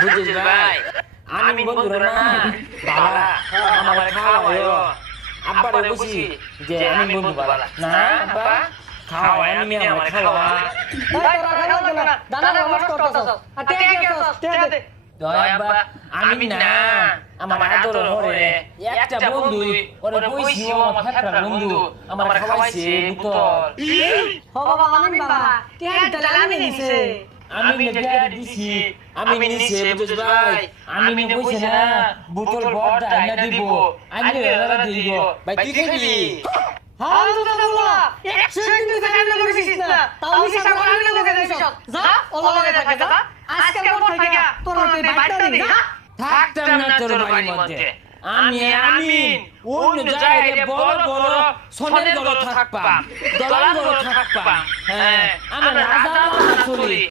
বুঝছিস ভাই আমি বন্ধুরা না বাবা আমার খাওয়ায় আব্বারে বুঝি যে আমি বন্ধু বাবা না আব্বা খাওয়ায় আমি আমার খাওয়া ভাই তোরা খাওয়া লাগবে না দানা নষ্ট করতেছস আর কে গেছস তে দয়া আব্বা আমি না আমার আদর করে একটা বন্ধু ওরে কইছি ও আমার ফেফড়া বন্ধু আমার খাওয়াইছে বুতল ও বাবা আমিন বাবা কে দিতে আমি নিছে আমি নেগা দিছি আমি নিছে বুঝছ ভাই আমি নে কইছে না বোতল বড় আইনা দিব আমি এরা দিব ভাই তুই খাবি আলহামদুলিল্লাহ 100 দিন থেকে আমি করেছিস না তাও মিশা করে আমি লগে যাইছস যা ওলা লগে থাকে যা আজকে পর থেকে তোর ওই বাইটা দিবি যা থাকতাম না তোর বাড়ির মধ্যে আমি অন্য জায়গায় বড় বড় সোনের ঘর থাকতাম দলান ঘর থাকতাম হ্যাঁ আমি রাজা চলি